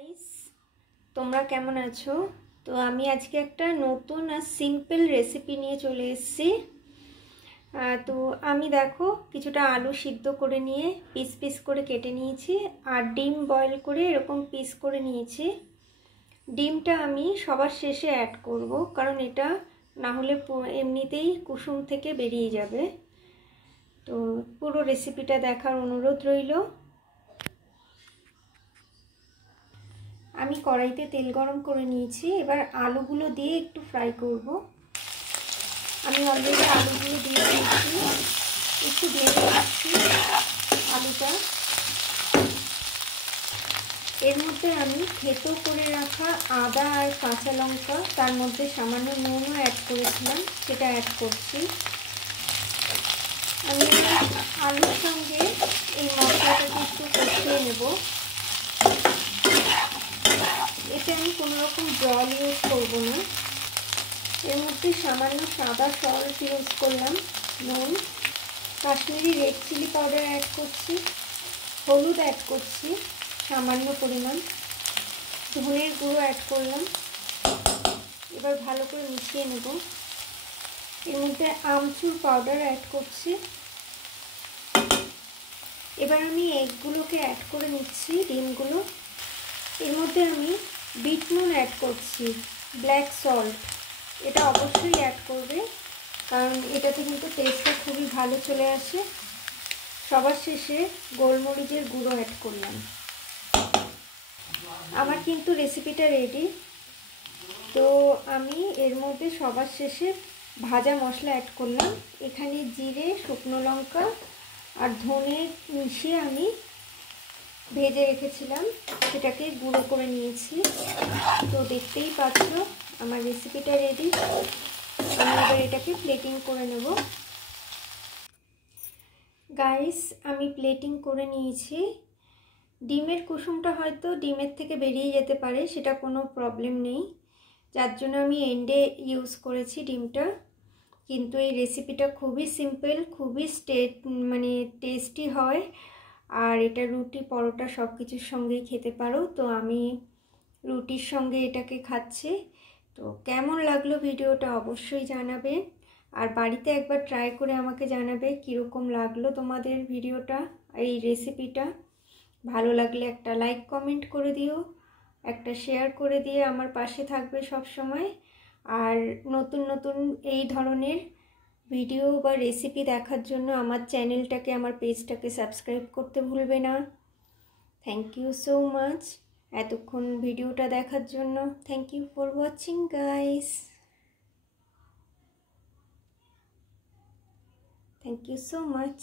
Guys, তোমরা কেমন আছো? তো আমি আজকে একটা নতুন আর সিম্পল রেসিপি নিয়ে চলে এসেছি। তো আমি দেখো কিছুটা আলু সিদ্ধ করে নিয়ে পিস পিস করে কেটে নিয়েছি, আর ডিম বয়েল করে এরকম পিস করে নিয়েছি। ডিমটা আমি সবার শেষে অ্যাড করব, কারণ এটা না হলে এমনিতেই কুসুম থেকে বেরিয়ে যাবে। তো পুরো রেসিপিটা দেখার অনুরোধ রইল। আমি কড়াইতে তেল গরম করে নিয়েছি, এবার আলুগুলো দিয়ে একটু ফ্রাই করব। আমি অলরেডি আলুগুলো দিয়ে দিয়েছি, একটু ভেজে নিচ্ছি আলুটা। এর মধ্যে আমি থেতো করে রাখা আদা আর কাঁচা লঙ্কা, তার মধ্যে সামান্য নুনও অ্যাড করেছিলাম, সেটা অ্যাড করছি। আমি আলুর সঙ্গে এই মশলাটাকে একটু কষিয়ে নেব। এতে আমি কোনো রকম জল ইউজ করব না। এর মধ্যে সামান্য সাদা সল্ট ইউজ করলাম, নুন, Kashmiri red chili powder add করছি, হলুদ অ্যাড করছি সামান্য পরিমাণ, ধনের গুঁড়ো অ্যাড করলাম। এবার ভালো করে মিশিয়ে নেব। এর মধ্যে আমচুর পাউডার অ্যাড করছি। এবার আমি এগগুলোকে অ্যাড করে নিচ্ছি, ডিমগুলো। এর মধ্যে আমি বিট নুন অ্যাড করছি, ব্ল্যাক সল্ট, এটা অবশ্যই অ্যাড করবে, কারণ এটাতে কিন্তু টেস্টটা খুবই ভালো চলে আসে। সবার শেষে গোলমরিচের গুঁড়ো অ্যাড করলাম। আমার কিন্তু রেসিপিটা রেডি। তো আমি এর মধ্যে সবার শেষে ভাজা মশলা অ্যাড করলাম। এখানে জিরে, শুকনো লঙ্কা আর ধনে মিশিয়ে আমি ভেজে রেখেছিলাম, সেটাকে গুঁড়ো করে নিয়েছি। তো দেখতেই পাচ্ছ আমার রেসিপিটা রেডি। আমি এবার এটাকে প্লেটিং করে নেব। গাইস, আমি প্লেটিং করে নিয়েছি। ডিমের কুসুমটা হয়তো ডিমের থেকে বেরিয়ে যেতে পারে, সেটা কোনো প্রবলেম নেই, যার জন্য আমি এন্ডে ইউজ করেছি ডিমটা। কিন্তু এই রেসিপিটা খুবই সিম্পল, খুবই টেস্টি হয়, আর এটা রুটি, পরোটা সব কিছুর সঙ্গেই খেতে পারো। তো আমি রুটির সঙ্গে এটাকে খাচ্ছি। তো কেমন লাগলো ভিডিওটা অবশ্যই জানাবে, আর বাড়িতে একবার ট্রাই করে আমাকে জানাবে কীরকম লাগলো তোমাদের ভিডিওটা, এই রেসিপিটা। ভালো লাগলে একটা লাইক কমেন্ট করে দিও, একটা শেয়ার করে দিয়ে আমার পাশে থাকবে সব সময়। আর নতুন নতুন এই ধরনের ভিডিও বা রেসিপি দেখার জন্য আমার চ্যানেলটাকে, আমার পেজটাকে সাবস্ক্রাইব করতে ভুলবে না। থ্যাংক ইউ সো মাচ এতক্ষণ ভিডিওটা দেখার জন্য। Thank you for watching guys. Thank you so much.